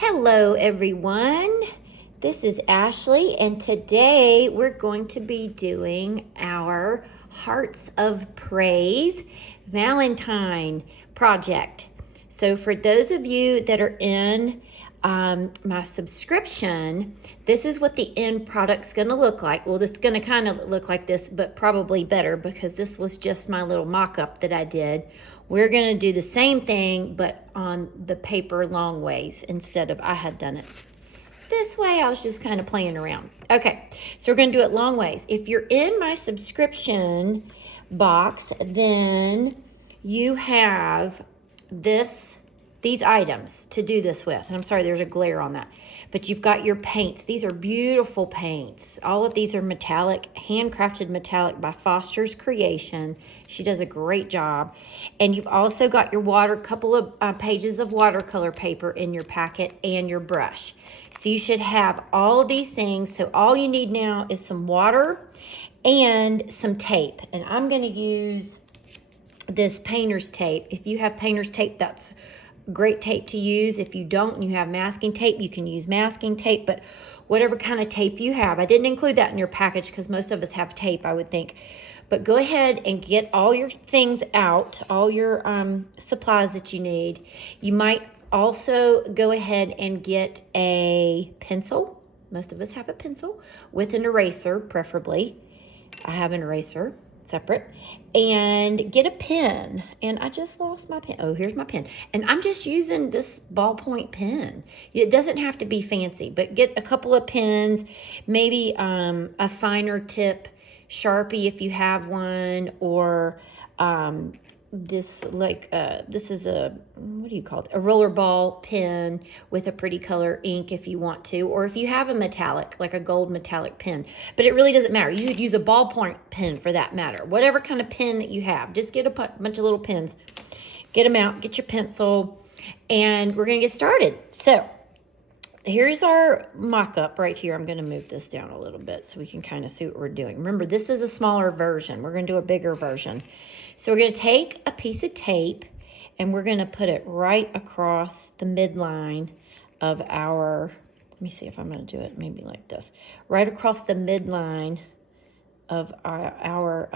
Hello, everyone. This is Ashley, and today we're going to be doing our Hearts of Praise Valentine project. So, for those of you that are in my subscription, this is what the end product's going to look like. Well, this is going to kind of look like this, but probably better because this was just my little mock-up that I did. We're going to do the same thing, but on the paper long ways instead of I had done it this way. I was just kind of playing around. Okay, so we're going to do it long ways. If you're in my subscription box, then you have these items to do this with. And I'm sorry, there's a glare on that. But you've got your paints. These are beautiful paints. All of these are metallic, handcrafted metallic by Foster's Creation. She does a great job. And you've also got your couple of pages of watercolor paper in your packet and your brush. So you should have all of these things. So all you need now is some water and some tape. And I'm going to use this painter's tape. If you have painter's tape, that's great tape to use. If you don't and you have masking tape, you can use masking tape, but whatever kind of tape you have. I didn't include that in your package because most of us have tape, I would think. But go ahead and get all your things out, all your supplies that you need. You might also go ahead and get a pencil. Most of us have a pencil with an eraser, preferably. I have an eraser. Separate, and get a pen. And I just lost my pen. Oh, here's my pen. And I'm just using this ballpoint pen. It doesn't have to be fancy, but get a couple of pens, maybe a finer tip Sharpie if you have one, or this is a, what do you call it? A roller ball pen with a pretty color ink if you want to, or if you have a metallic, like a gold metallic pen. But it really doesn't matter. You could use a ballpoint pen for that matter. Whatever kind of pen that you have, just get a bunch of little pens. Get them out, get your pencil, and we're going to get started. So here's our mock-up right here. I'm going to move this down a little bit so we can kind of see what we're doing. Remember, this is a smaller version. We're going to do a bigger version. So we're going to take a piece of tape and we're going to put it right across the midline of our, let me see if I'm going to do it maybe like this, right across the midline of our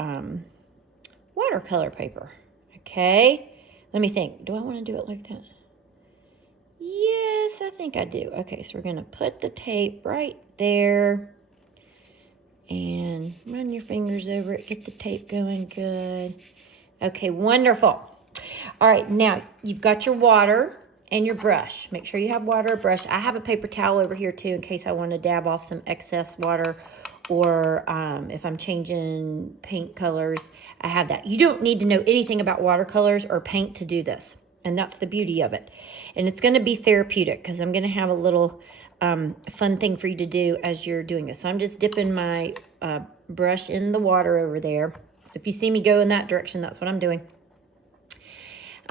watercolor paper. Okay, let me think. Do I want to do it like that? Yes, I think I do. Okay, so we're going to put the tape right there and run your fingers over it. Get the tape going good. Okay, wonderful. All right, now you've got your water and your brush. Make sure you have water or brush. I have a paper towel over here too in case I want to dab off some excess water, or if I'm changing paint colors, I have that. You don't need to know anything about watercolors or paint to do this, and that's the beauty of it. And it's going to be therapeutic because I'm going to have a little fun thing for you to do as you're doing this. So I'm just dipping my brush in the water over there. So if you see me go in that direction, that's what I'm doing.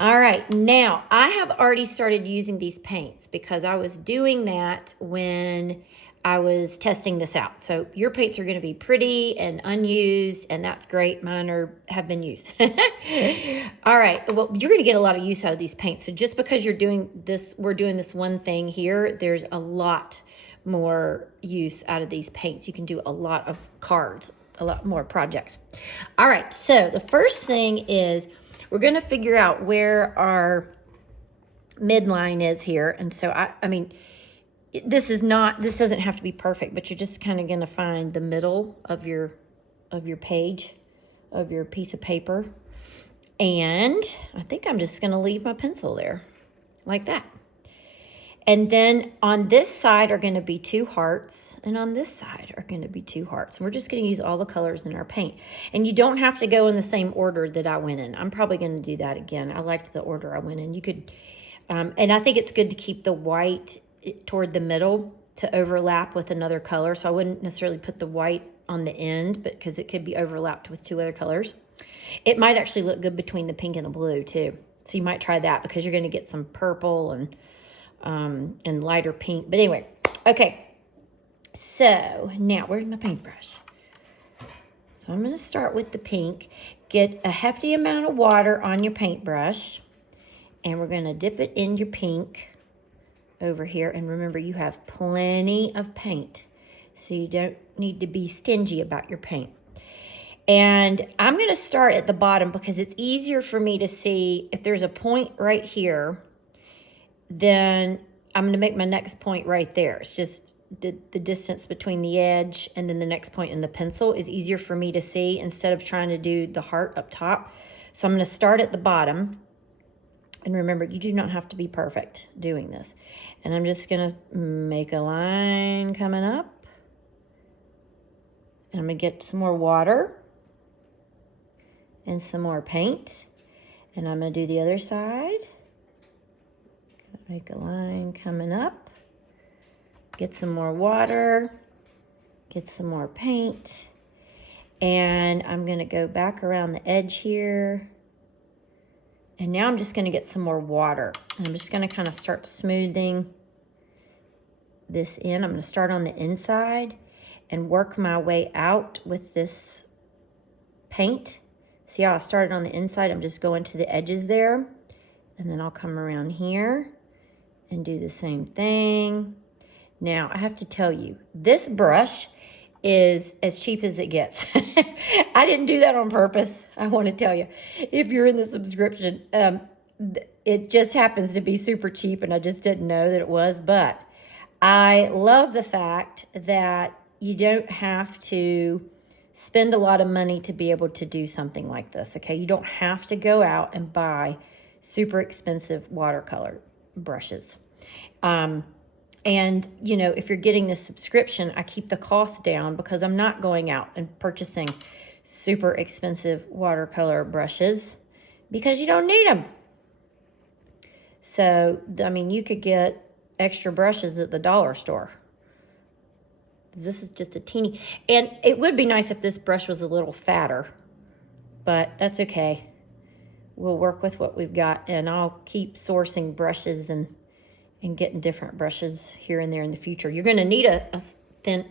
All right, now I have already started using these paints because I was doing that when I was testing this out. So your paints are going to be pretty and unused, and that's great. Mine have been used. All right, well, you're going to get a lot of use out of these paints. So just because we're doing this one thing here, there's a lot more use out of these paints. You can do a lot of cards, a lot more projects. All right, so the first thing is we're going to figure out where our midline is here. And so I mean, this doesn't have to be perfect, but you're just kind of going to find the middle of your page, of your piece of paper. And I think I'm just going to leave my pencil there like that. And then on this side are going to be two hearts, and on this side are going to be two hearts. And we're just going to use all the colors in our paint. And you don't have to go in the same order that I went in. I'm probably going to do that again. I liked the order I went in. You could, and I think it's good to keep the white toward the middle to overlap with another color. So I wouldn't necessarily put the white on the end, but because it could be overlapped with two other colors. It might actually look good between the pink and the blue too. So you might try that because you're going to get some purple and lighter pink. But anyway, okay. So now where's my paintbrush? So I'm going to start with the pink. Get a hefty amount of water on your paintbrush, and we're going to dip it in your pink. over here. And remember, you have plenty of paint, so you don't need to be stingy about your paint. And I'm going to start at the bottom because it's easier for me to see. If there's a point right here, then I'm going to make my next point right there. It's just the distance between the edge and then the next point in the pencil is easier for me to see instead of trying to do the heart up top. So I'm going to start at the bottom. And remember, you do not have to be perfect doing this. And I'm just going to make a line coming up. And I'm going to get some more water and some more paint. And I'm going to do the other side. Make a line coming up. Get some more water. Get some more paint. And I'm going to go back around the edge here. And now I'm just going to get some more water. And I'm just going to kind of start smoothing this in. I'm going to start on the inside and work my way out with this paint. See how I started on the inside? I'm just going to the edges there. And then I'll come around here and do the same thing. Now, I have to tell you, this brush is as cheap as it gets. I didn't do that on purpose. I want to tell you, if you're in the subscription, it just happens to be super cheap, and I just didn't know that it was. But I love the fact that you don't have to spend a lot of money to be able to do something like this, okay? You don't have to go out and buy super expensive watercolor brushes. And, you know, if you're getting this subscription, I keep the cost down because I'm not going out and purchasing super expensive watercolor brushes because you don't need them. So, I mean, you could get extra brushes at the dollar store. This is just a teeny, and it would be nice if this brush was a little fatter, but that's okay. We'll work with what we've got, and I'll keep sourcing brushes and getting different brushes here and there in the future. You're going to need a thin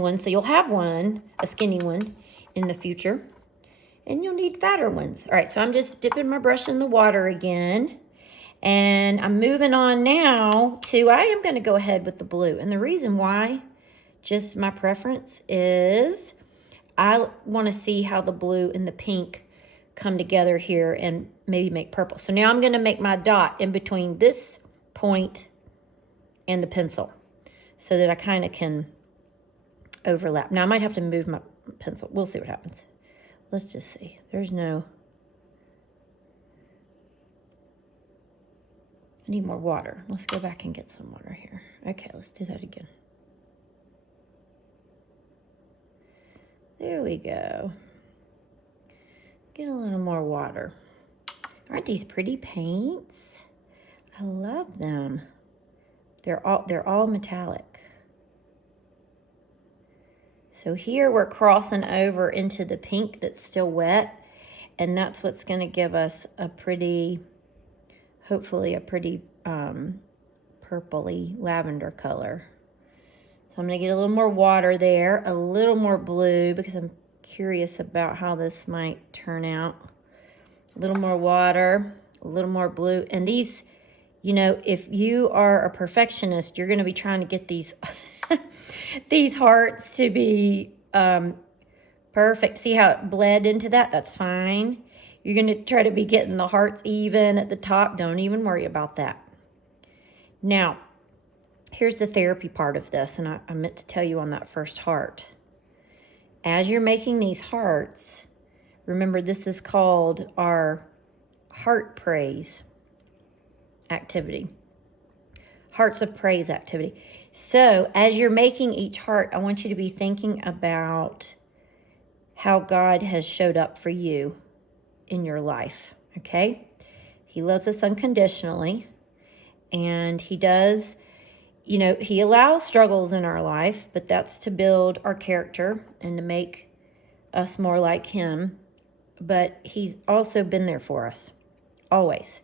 one, so you'll have one, a skinny one in the future, and you'll need fatter ones. All right, so I'm just dipping my brush in the water again, and I'm moving on now to, I am going to go ahead with the blue, and the reason why, just my preference, is I want to see how the blue and the pink come together here and maybe make purple. So now I'm going to make my dot in between this point and the pencil so that I kind of can overlap. Now I might have to move my pencil. We'll see what happens. Let's just see. There's no... I need more water. Let's go back and get some water here. Okay, let's do that again. There we go. Get a little more water. Aren't these pretty paints? I love them. They're all metallic. So here we're crossing over into the pink that's still wet, and that's what's going to give us a pretty, hopefully a pretty purpley lavender color. So I'm going to get a little more water there, a little more blue, because I'm curious about how this might turn out. A little more water, a little more blue. And these, you know, if you are a perfectionist, you're going to be trying to get these these hearts to be perfect. See how it bled into that? That's fine. You're going to try to be getting the hearts even at the top. Don't even worry about that. Now, here's the therapy part of this, and I meant to tell you on that first heart. As you're making these hearts, remember this is called our heart praise activity. Hearts of praise activity. So as you're making each heart, I want you to be thinking about how God has showed up for you in your life, okay? He loves us unconditionally, and he does, you know, he allows struggles in our life, but that's to build our character and to make us more like him. But he's also been there for us, always.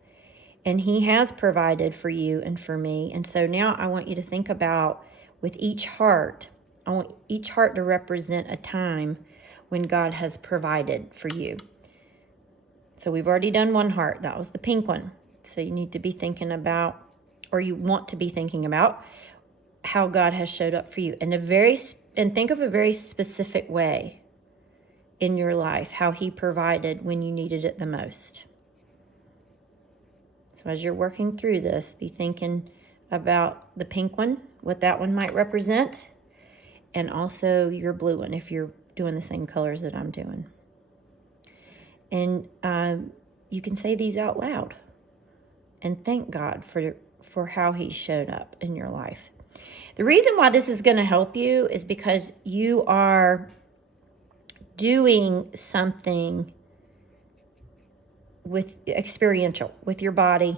And he has provided for you and for me. And so now I want you to think about, with each heart, I want each heart to represent a time when God has provided for you. So we've already done one heart. That was the pink one. So you need to be thinking about or you want to be thinking about how God has showed up for you and think of a very specific way in your life, how he provided when you needed it the most. So as you're working through this, be thinking about the pink one, what that one might represent, and also your blue one if you're doing the same colors that I'm doing. And you can say these out loud and thank God for how he showed up in your life. The reason why this is going to help you is because you are doing something with experiential with your body,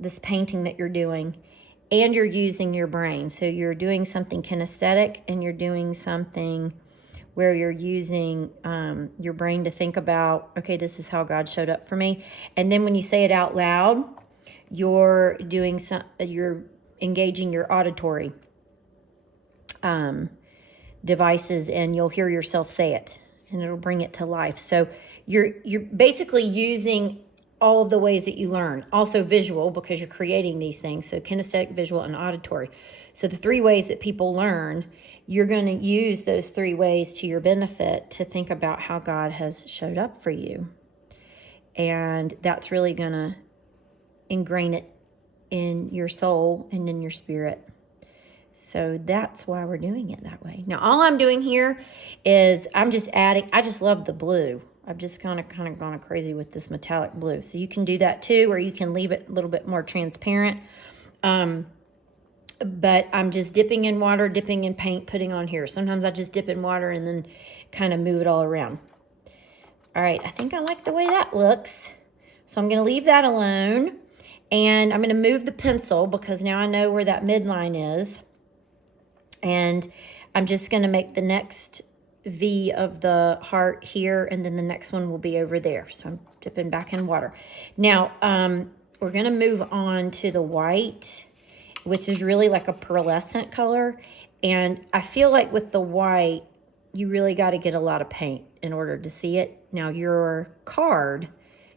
this painting that you're doing, and you're using your brain. So you're doing something kinesthetic, and you're doing something where you're using your brain to think about, okay, this is how God showed up for me. And then when you say it out loud, you're engaging your auditory devices, and you'll hear yourself say it, and it'll bring it to life. So you're basically using all of the ways that you learn. Also visual, because you're creating these things. So kinesthetic, visual, and auditory. So the 3 ways that people learn, you're going to use those 3 ways to your benefit to think about how God has showed up for you. And that's really going to ingrain it in your soul and in your spirit. So that's why we're doing it that way. Now, all I'm doing here is I'm just adding, I just love the blue. I've just kind of gone crazy with this metallic blue. So you can do that too, or you can leave it a little bit more transparent. But I'm just dipping in water, dipping in paint, putting on here. Sometimes I just dip in water and then kind of move it all around. All right, I think I like the way that looks. So I'm going to leave that alone. And I'm going to move the pencil because now I know where that midline is. And I'm just going to make the next V of the heart here, and then the next one will be over there. So I'm dipping back in water. Now, we're going to move on to the white, which is really like a pearlescent color. And I feel like with the white, you really got to get a lot of paint in order to see it. Now, your card,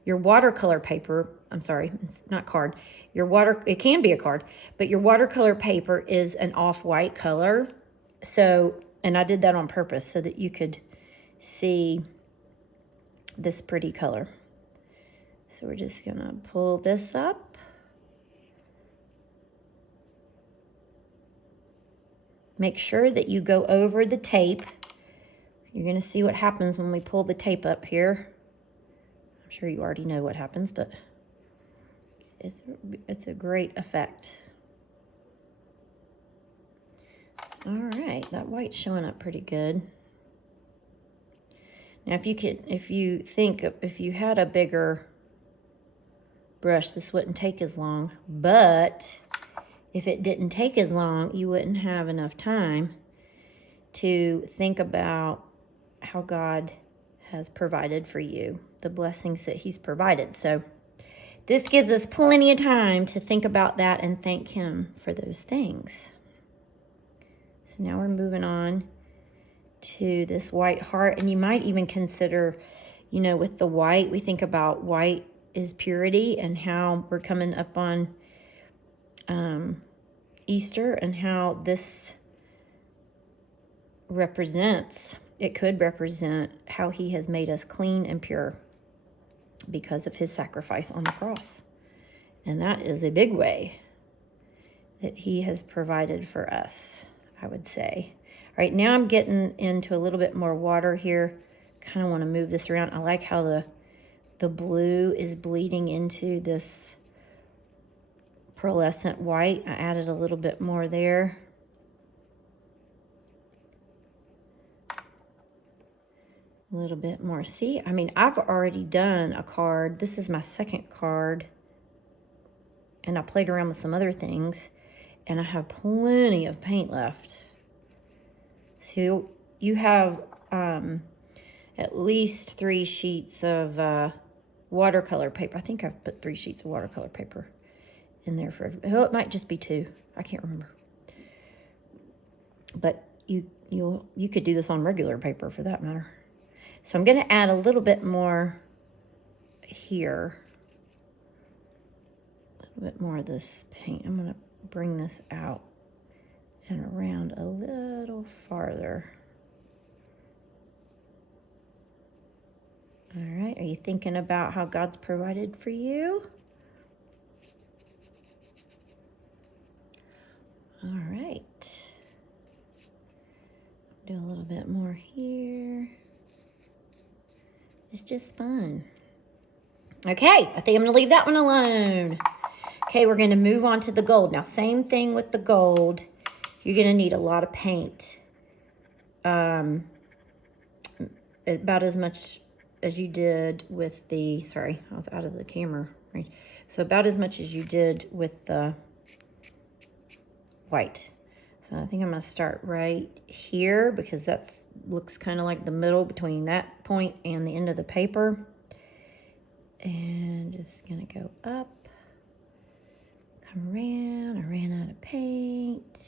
your watercolor paper, I'm sorry, it's not card. It can be a card, but your watercolor paper is an off-white color. So, and I did that on purpose so that you could see this pretty color. So we're just gonna pull this up. Make sure that you go over the tape. You're gonna see what happens when we pull the tape up here. I'm sure you already know what happens, but it's a great effect. All right, that white's showing up pretty good. Now, if you had a bigger brush, this wouldn't take as long, but if it didn't take as long, you wouldn't have enough time to think about how God has provided for you, the blessings that he's provided. So this gives us plenty of time to think about that and thank him for those things. So now we're moving on to this white heart. And you might even consider, with the white, we think about white is purity and how we're coming up on Easter and how this could represent how he has made us clean and pure because of his sacrifice on the cross. And that is a big way that he has provided for us, I would say. All right, now I'm getting into a little bit more water here. Kind of want to move this around. I like how the blue is bleeding into this pearlescent white. I added a little bit more there. A little bit more. See, I've already done a card. This is my second card. And I played around with some other things. And I have plenty of paint left. So you have at least 3 sheets of watercolor paper. I think I've put 3 sheets of watercolor paper in there for, it might just be 2. I can't remember. But you could do this on regular paper for that matter. So I'm going to add a little bit more here. A little little bit more of this paint. I'm going to bring this out and around a little farther. All right, are you thinking about how God's provided for you? All right. Do a little bit more here. It's just fun. Okay, I think I'm gonna leave that one alone. Okay, we're gonna move on to the gold. Now, same thing with the gold. You're gonna need a lot of paint. About as much as you did with the, sorry, I was out of the camera, right? So about as much as you did with the white. So I think I'm gonna start right here because that looks kind of like the middle between that point and the end of the paper. And just gonna go up, come around. I ran out of paint.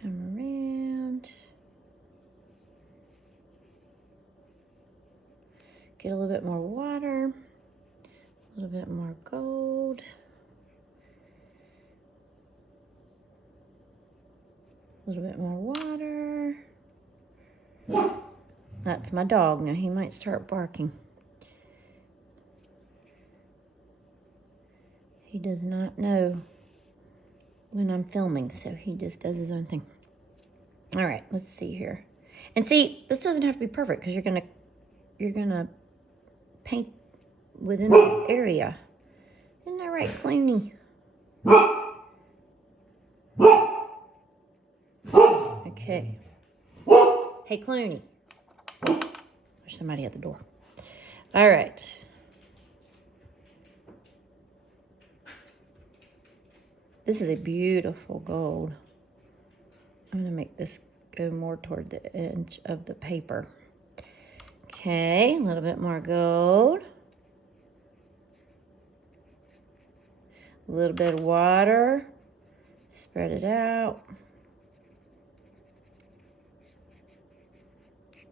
Come around. Get a little bit more water, a little bit more gold. A little bit more water. That's my dog. Now he might start barking. He does not know when I'm filming, so he just does his own thing. All right, let's see here. And see, this doesn't have to be perfect because you're gonna paint within the area. Isn't that right, Clooney? Okay. Hey, Clooney. There's somebody at the door. All right. This is a beautiful gold. I'm going to make this go more toward the edge of the paper. Okay, a little bit more gold. A little bit of water. Spread it out.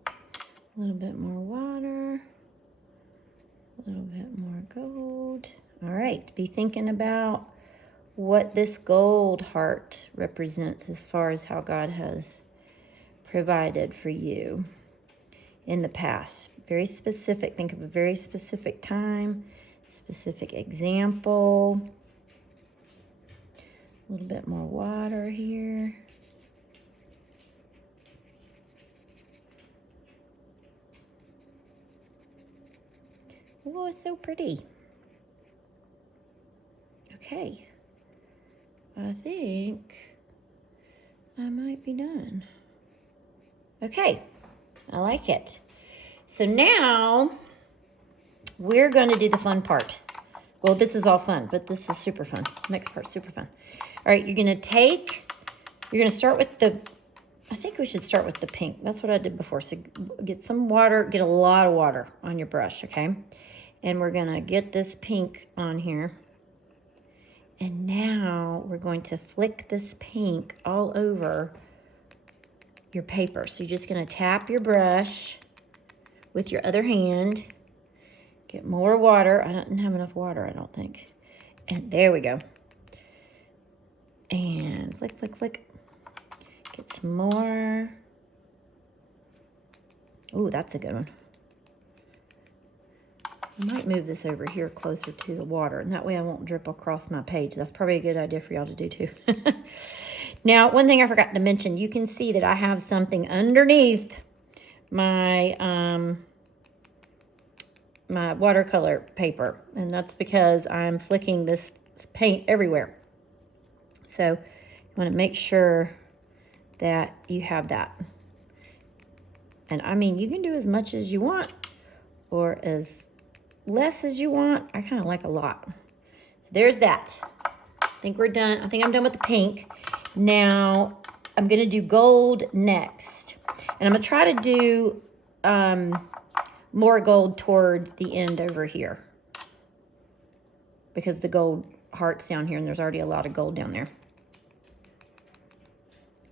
A little bit more water. A little bit more gold. All right, be thinking about what this gold heart represents as far as how God has provided for you in the past. Very specific. Think of a very specific time, specific example. A little bit more water here. Oh, it's so pretty. Okay. I think I might be done. Okay, I like it. So now we're going to do the fun part. Well, this is all fun, but this is super fun. Next part's super fun. All right, you're going to start with I think we should start with the pink. That's what I did before. So get some water, get a lot of water on your brush, okay? And we're going to get this pink on here. And now we're going to flick this pink all over your paper. So you're just going to tap your brush with your other hand. Get more water. I didn't have enough water, I don't think. And there we go. And flick, flick, flick. Get some more. Ooh, that's a good one. I might move this over here closer to the water, and that way I won't drip across my page. That's probably a good idea for y'all to do too. Now, one thing I forgot to mention, you can see that I have something underneath my my watercolor paper, and that's because I'm flicking this paint everywhere. So you want to make sure that you have that. And I mean, you can do as much as you want or as less as you want. I kind of like a lot. So there's that. I think we're done. I think I'm done with the pink. Now I'm going to do gold next. And I'm going to try to do more gold toward the end over here, because the gold heart's down here and there's already a lot of gold down there.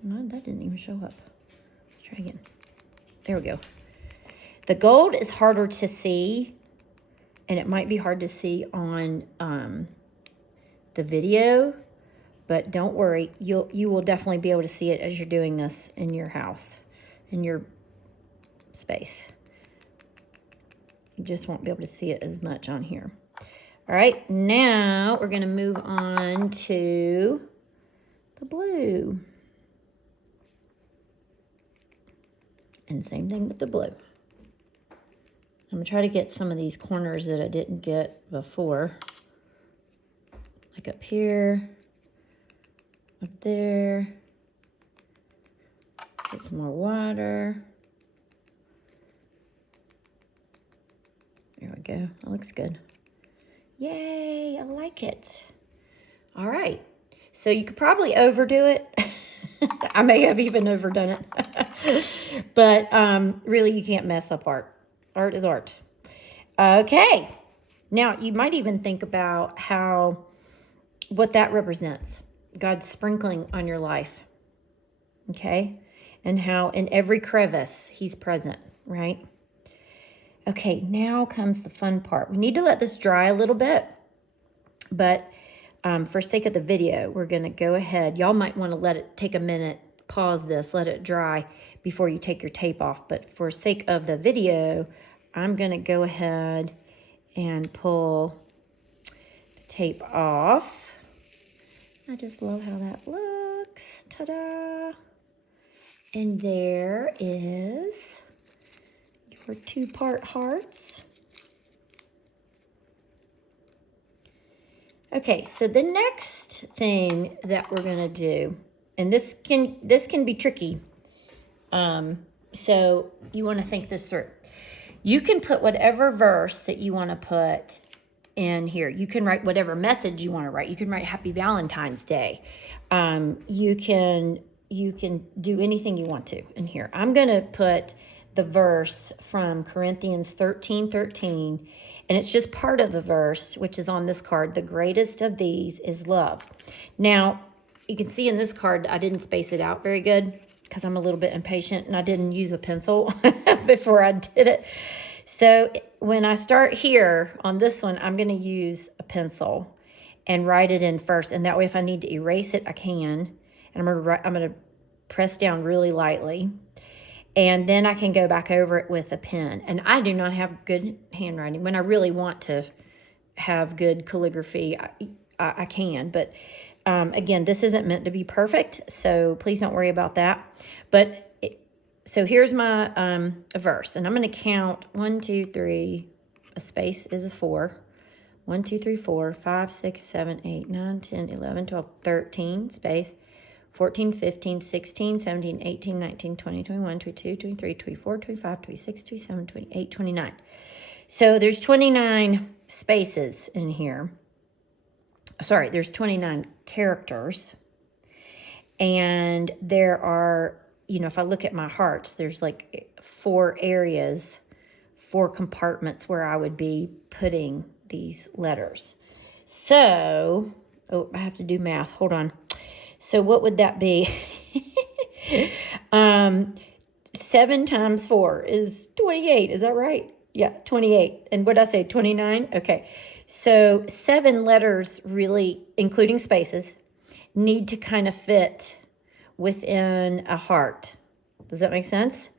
No, that didn't even show up. Let's try again. There we go. The gold is harder to see, and it might be hard to see on the video, but don't worry, you will definitely be able to see it as you're doing this in your house, in your space. You just won't be able to see it as much on here. All right, now we're going to move on to the blue. And same thing with the blue. I'm going to try to get some of these corners that I didn't get before. Like up here, up there. Get some more water. There we go. That looks good. Yay, I like it. All right. So you could probably overdo it. I may have even overdone it. But really, you can't mess up art. Art is art. Okay. Now, you might even think about what that represents. God's sprinkling on your life. Okay? And how in every crevice, he's present, right? Okay, now comes the fun part. We need to let this dry a little bit. But for sake of the video, we're going to go ahead. Y'all might want to let it take a minute, pause this, let it dry before you take your tape off. But for sake of the video, I'm going to go ahead and pull the tape off. I just love how that looks. Ta-da! And there is your 2-part hearts. Okay, so the next thing that we're going to do, and this can be tricky, so you want to think this through. You can put whatever verse that you want to put in here. You can write whatever message you want to write. You can write Happy Valentine's Day. You can do anything you want to in here. I'm going to put the verse from Corinthians 13:13, and it's just part of the verse, which is on this card. The greatest of these is love. Now, you can see in this card, I didn't space it out very good because I'm a little bit impatient and I didn't use a pencil before I did it. So when I start here on this one, I'm going to use a pencil and write it in first. And that way, if I need to erase it, I can. And I'm going to press down really lightly. And then I can go back over it with a pen. And I do not have good handwriting. When I really want to have good calligraphy, I can. But again, this isn't meant to be perfect, so please don't worry about that. But so here's my verse. And I'm going to count 1, 2, 3. A space is a 4. 1, 2, 3, 4, 5, 6, 7, 8, 9, 10, 11, 12, 13, space. 14, 15, 16, 17, 18, 19, 20, 21, 22, 23, 24, 25, 26, 27, 28, 29. So there's 29 spaces in here. Sorry, there's 29 characters. And there are, if I look at my hearts, there's like 4 areas, 4 compartments where I would be putting these letters. So, I have to do math. Hold on. So what would that be? 7 times 4 is 28. Is that right? Yeah, 28. And what did I say? 29? Okay. So 7 letters, really, including spaces, need to kind of fit within a heart. Does that make sense?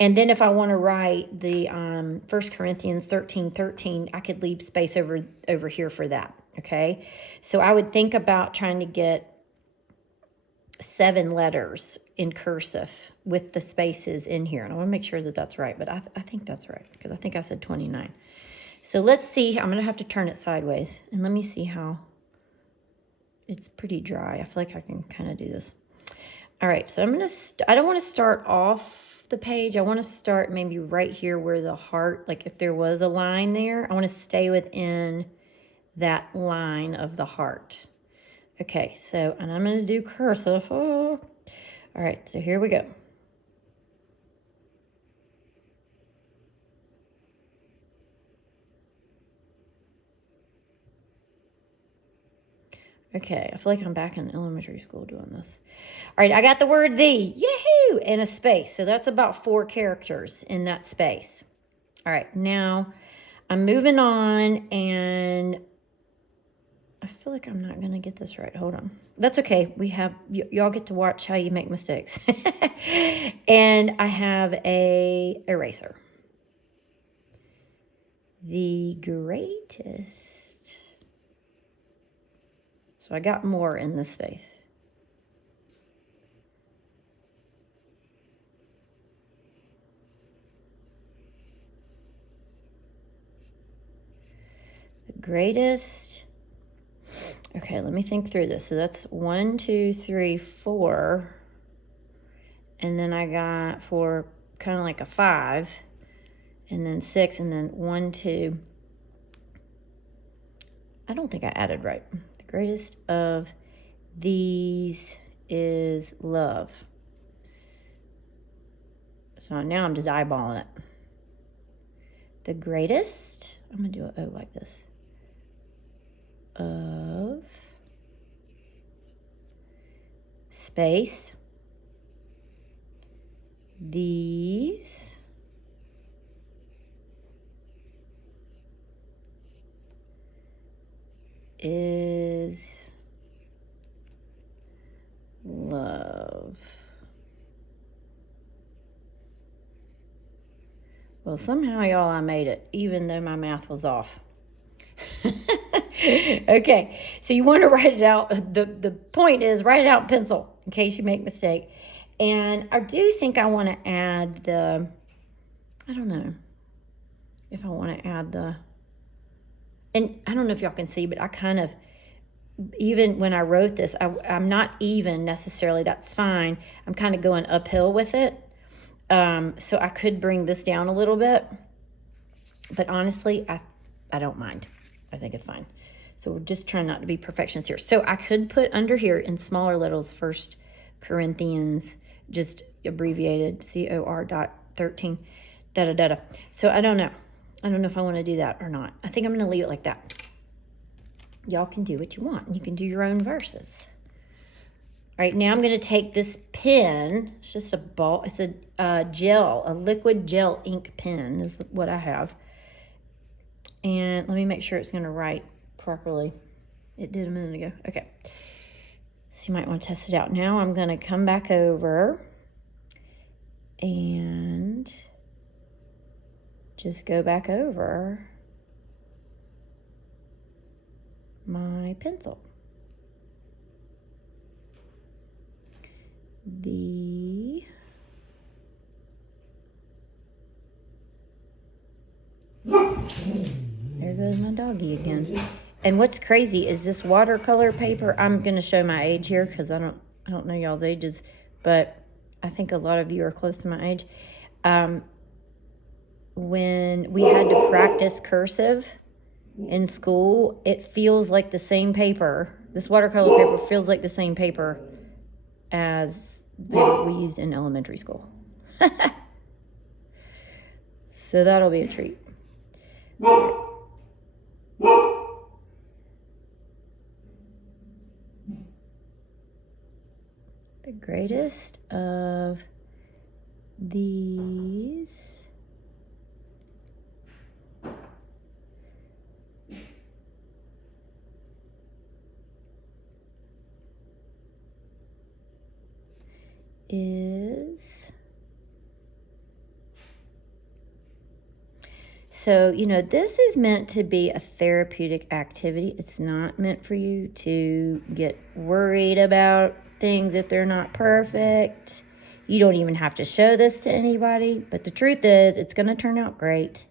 And then if I want to write the 1 Corinthians 13:13, I could leave space over here for that. Okay. So I would think about trying to get 7 letters in cursive with the spaces in here. And I want to make sure that that's right, but I think that's right because I think I said 29. So let's see. I'm going to have to turn it sideways and let me see how it's pretty dry. I feel like I can kind of do this. All right. So I'm going to, I don't want to start off the page. I want to start maybe right here where the heart, like if there was a line there, I want to stay within that line of the heart. Okay, so, and I'm going to do cursive. Oh. All right, so here we go. Okay, I feel like I'm back in elementary school doing this. All right, I got the word the, yahoo, and a space. So that's about 4 characters in that space. All right, now I'm moving on and I feel like I'm not going to get this right. Hold on. That's okay. Y'all get to watch how you make mistakes. And I have a eraser. The greatest. So I got more in this space. The greatest. Okay, let me think through this. So that's 1, 2, 3, 4. And then I got 4, kind of like a 5. And then 6, and then 1, 2. I don't think I added right. The greatest of these is love. So now I'm just eyeballing it. The greatest, I'm going to do an O like this. Of space. These is love. Well, somehow, y'all, I made it, even though my math was off. Okay, so you want to write it out. The point is, write it out in pencil in case you make a mistake. And I do think I want to add the, I don't know if I want to add the, and I don't know if y'all can see, but I kind of, even when I wrote this, I'm not even necessarily, that's fine. I'm kind of going uphill with it. So I could bring this down a little bit, but honestly, I don't mind. I think it's fine. So we're just trying not to be perfectionists here. So I could put under here in smaller letters, 1 Corinthians, just abbreviated, COR.13, da-da-da-da. So I don't know. I don't know if I want to do that or not. I think I'm going to leave it like that. Y'all can do what you want. You can do your own verses. All right, now I'm going to take this pen. It's just a ball. It's a gel, a liquid gel ink pen is what I have. And let me make sure it's going to write properly. It did a minute ago. Okay. So you might want to test it out. Now I'm going to come back over and just go back over my pencil. There goes my doggy again. And what's crazy is this watercolor paper. I'm going to show my age here because I don't know y'all's ages, but I think a lot of you are close to my age. When we had to practice cursive in school, it feels like the same paper. This watercolor paper feels like the same paper as the paper we used in elementary school. So that'll be a treat. The greatest of these is, so, this is meant to be a therapeutic activity. It's not meant for you to get worried about things if they're not perfect. You don't even have to show this to anybody, but the truth is it's going to turn out great.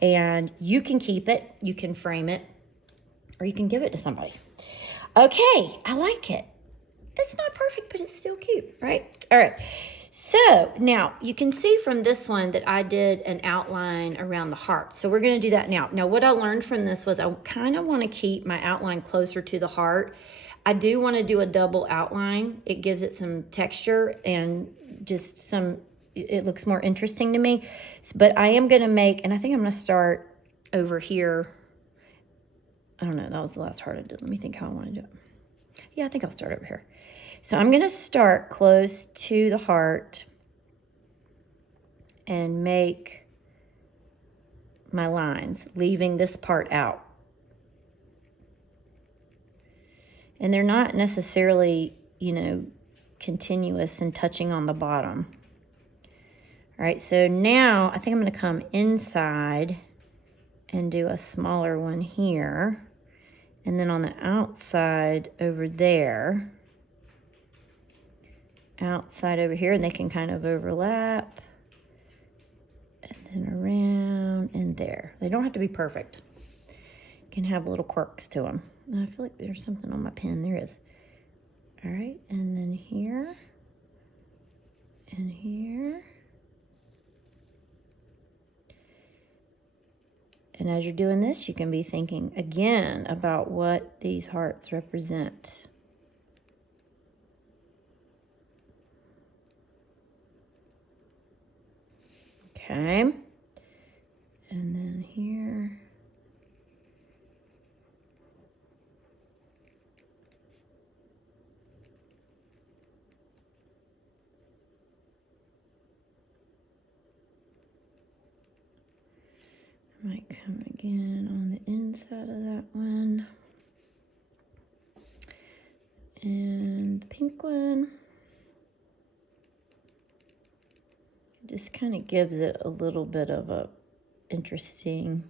And you can keep it, you can frame it, or you can give it to somebody. Okay, I like it. It's not perfect, but it's still cute, right? All right. So now you can see from this one that I did an outline around the heart. So we're going to do that now. Now, what I learned from this was I kind of want to keep my outline closer to the heart. I do want to do a double outline. It gives it some texture and just it looks more interesting to me. But I am going to make, and I think I'm going to start over here. I don't know. That was the last part I did. Let me think how I want to do it. Yeah, I think I'll start over here. So I'm going to start close to the heart and make my lines, leaving this part out. And they're not necessarily, continuous and touching on the bottom. All right, so now I think I'm going to come inside and do a smaller one here. And then on the outside over there, outside over here, and they can kind of overlap. And then around and there. They don't have to be perfect. You can have little quirks to them. I feel like there's something on my pen. There is. All right, and then here and here. And as you're doing this, you can be thinking again about what these hearts represent. Okay. And then here. Might come again on the inside of that one. And the pink one. Just kind of gives it a little bit of a interesting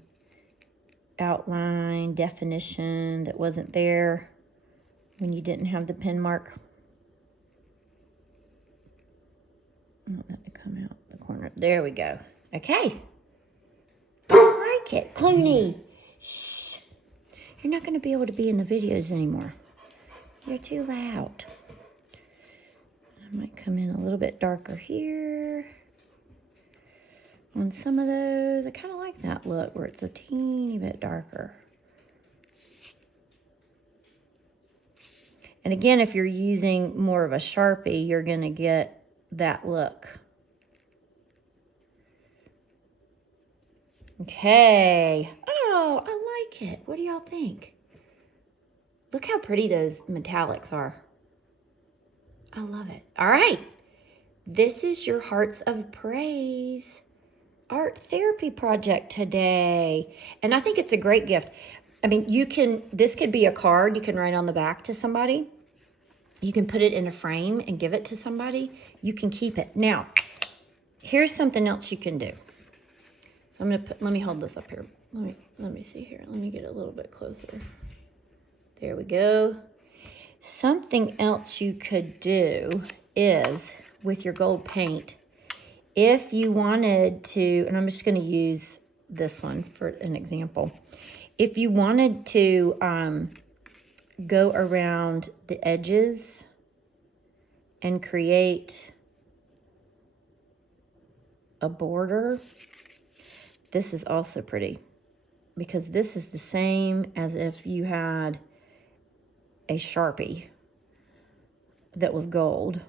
outline, definition that wasn't there when you didn't have the pen mark. I want that to come out the corner. There we go. Okay. It. Clooney, shh. You're not going to be able to be in the videos anymore. You're too loud. I might come in a little bit darker here. On some of those, I kind of like that look where it's a teeny bit darker. And again, if you're using more of a Sharpie, you're going to get that look. Okay. Oh, I like it. What do y'all think? Look how pretty those metallics are. I love it. All right. This is your Hearts of Praise art therapy project today. And I think it's a great gift. I mean, this could be a card you can write on the back to somebody. You can put it in a frame and give it to somebody. You can keep it. Now, here's something else you can do. So I'm going to let me hold this up here. Let me see here. Let me get a little bit closer. There we go. Something else you could do is with your gold paint, if you wanted to, and I'm just going to use this one for an example. If you wanted to go around the edges and create a border, this is also pretty because this is the same as if you had a Sharpie that was gold.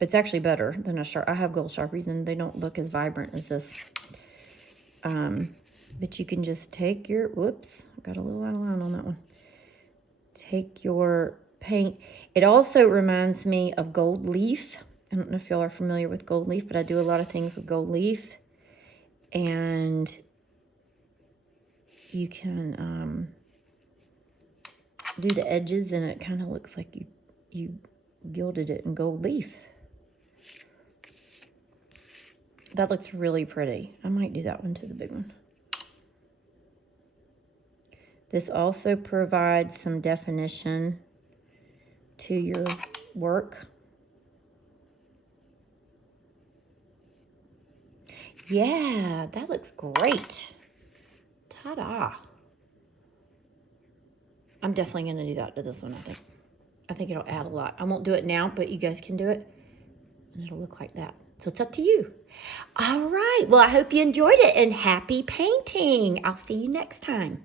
It's actually better than a Sharpie. I have gold Sharpies and they don't look as vibrant as this. But you can just take your, whoops, got a little out of line on that one. Take your paint. It also reminds me of gold leaf. I don't know if y'all are familiar with gold leaf, but I do a lot of things with gold leaf. And you can do the edges and it kind of looks like you gilded it in gold leaf. That looks really pretty. I might do that one to the big one. This also provides some definition to your work. Yeah, that looks great. Ta-da. I'm definitely going to do that to this one, I think. I think it'll add a lot. I won't do it now, but you guys can do it. And it'll look like that. So it's up to you. All right. Well, I hope you enjoyed it and happy painting. I'll see you next time.